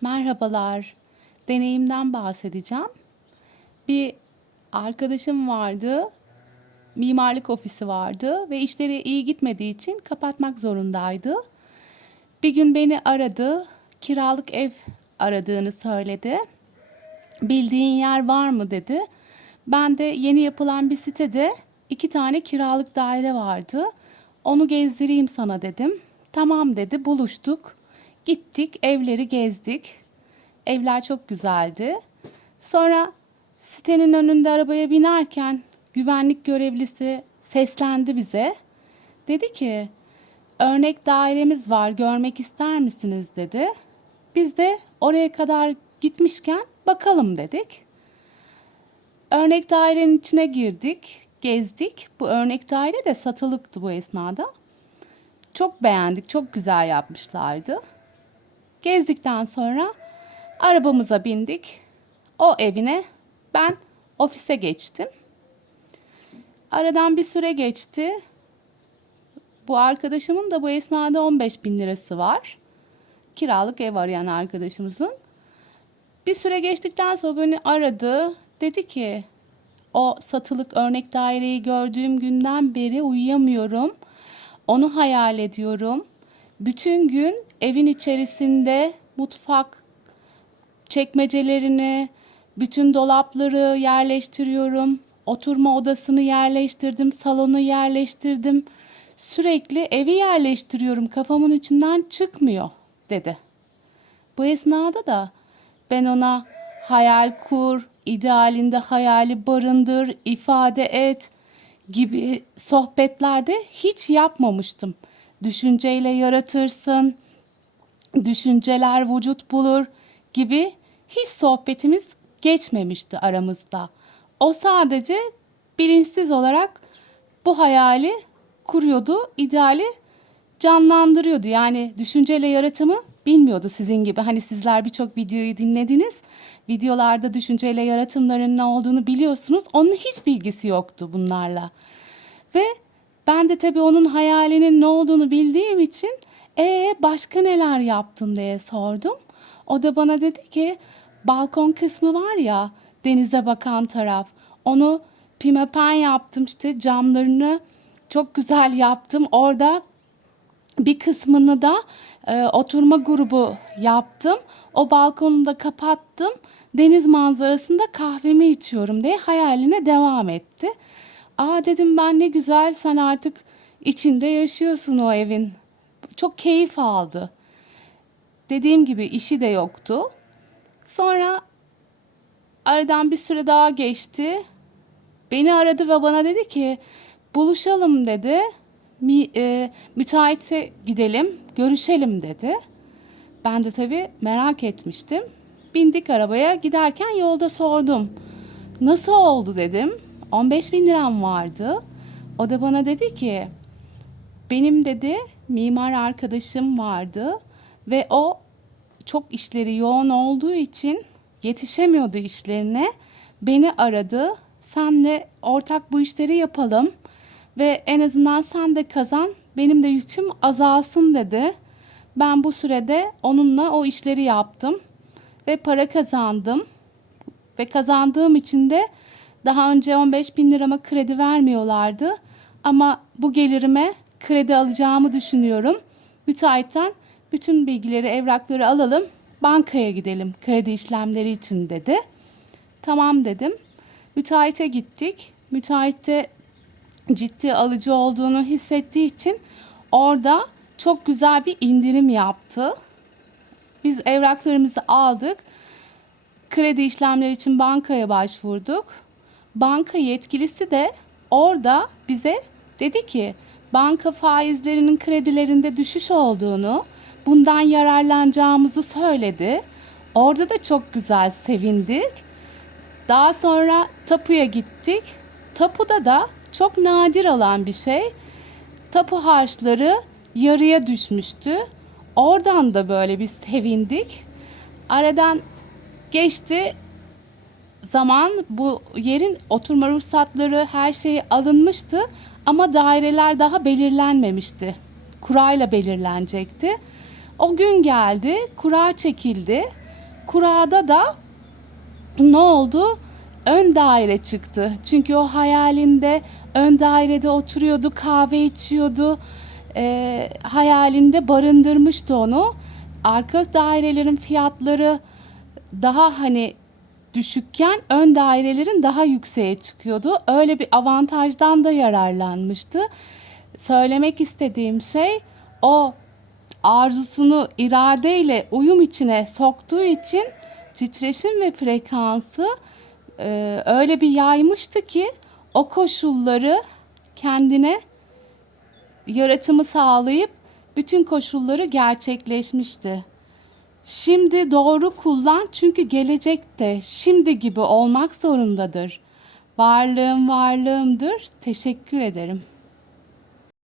Merhabalar. Deneyimden bahsedeceğim. Bir arkadaşım vardı. Mimarlık ofisi vardı ve işleri iyi gitmediği için kapatmak zorundaydı. Bir gün beni aradı. Kiralık ev aradığını söyledi. Bildiğin yer var mı dedi. Ben de yeni yapılan bir sitede iki tane kiralık daire vardı. Onu gezdireyim sana dedim. Tamam dedi. Buluştuk. Gittik, evleri gezdik. Evler çok güzeldi. Sonra sitenin önünde arabaya binerken güvenlik görevlisi seslendi bize. Dedi ki, örnek dairemiz var, görmek ister misiniz dedi. Biz de oraya kadar gitmişken bakalım dedik. Örnek dairenin içine girdik, gezdik. Bu örnek daire de satılıktı bu esnada. Çok beğendik, çok güzel yapmışlardı. Gezdikten sonra arabamıza bindik. O evine ben ofise geçtim. Aradan bir süre geçti. Bu arkadaşımın da bu esnada 15 bin lirası var. Kiralık ev arayan arkadaşımızın. Bir süre geçtikten sonra beni aradı. Dedi ki o satılık örnek daireyi gördüğüm günden beri uyuyamıyorum. Onu hayal ediyorum. Bütün gün evin içerisinde mutfak çekmecelerini, bütün dolapları yerleştiriyorum. Oturma odasını yerleştirdim, salonu yerleştirdim. Sürekli evi yerleştiriyorum. Kafamın içinden çıkmıyor dedi. Bu esnada da ben ona hayal kur, idealinde hayali barındır, ifade et gibi sohbetlerde hiç yapmamıştım. Düşünceyle yaratırsın, düşünceler vücut bulur gibi hiç sohbetimiz geçmemişti aramızda. O sadece bilinçsiz olarak bu hayali kuruyordu, ideali canlandırıyordu. Yani düşünceyle yaratımı bilmiyordu sizin gibi. Hani sizler birçok videoyu dinlediniz. Videolarda düşünceyle yaratımların ne olduğunu biliyorsunuz. Onun hiç bilgisi yoktu bunlarla. Ve ben de tabii onun hayalinin ne olduğunu bildiğim için e başka neler yaptın diye sordum. O da bana dedi ki balkon kısmı var ya denize bakan taraf. Onu pimapen yaptım işte camlarını çok güzel yaptım. Orada bir kısmını da e, oturma grubu yaptım. O balkonu da kapattım. Deniz manzarasında kahvemi içiyorum diye hayaline devam etti. Aa dedim ben ne güzel sen artık içinde yaşıyorsun o evin. Çok keyif aldı. Dediğim gibi işi de yoktu. Sonra aradan bir süre daha geçti. Beni aradı ve bana dedi ki buluşalım dedi. Mi, e, müteahhite gidelim, görüşelim dedi. Ben de tabii merak etmiştim. Bindik arabaya giderken yolda sordum. Nasıl oldu dedim. 15 bin liram vardı. O da bana dedi ki benim dedi mimar arkadaşım vardı ve o çok işleri yoğun olduğu için yetişemiyordu işlerine. Beni aradı. Senle ortak bu işleri yapalım ve en azından sen de kazan, benim de yüküm azalsın dedi. Ben bu sürede onunla o işleri yaptım ve para kazandım. Ve kazandığım için de daha önce 15 bin lirama kredi vermiyorlardı. Ama bu gelirime kredi alacağımı düşünüyorum. Müteahhitten bütün bilgileri, evrakları alalım. Bankaya gidelim kredi işlemleri için dedi. Tamam dedim. Müteahhite gittik. Müteahhitte ciddi alıcı olduğunu hissettiği için orada çok güzel bir indirim yaptı. Biz evraklarımızı aldık. Kredi işlemleri için bankaya başvurduk. Banka yetkilisi de orada bize dedi ki banka faizlerinin kredilerinde düşüş olduğunu, bundan yararlanacağımızı söyledi. Orada da çok güzel sevindik. Daha sonra tapuya gittik. Tapuda da çok nadir olan bir şey. Tapu harçları yarıya düşmüştü. Oradan da böyle bir sevindik. Aradan geçti zaman bu yerin oturma ruhsatları her şey alınmıştı ama daireler daha belirlenmemişti. Kurayla belirlenecekti. O gün geldi, kura çekildi. Kurada da ne oldu? Ön daire çıktı. Çünkü o hayalinde ön dairede oturuyordu, kahve içiyordu. Ee, hayalinde barındırmıştı onu. Arka dairelerin fiyatları daha hani düşükken ön dairelerin daha yükseğe çıkıyordu. Öyle bir avantajdan da yararlanmıştı. Söylemek istediğim şey o arzusunu iradeyle uyum içine soktuğu için titreşim ve frekansı e, öyle bir yaymıştı ki o koşulları kendine yaratımı sağlayıp bütün koşulları gerçekleşmişti. Şimdi doğru kullan çünkü gelecekte şimdi gibi olmak zorundadır. Varlığım varlığımdır. Teşekkür ederim.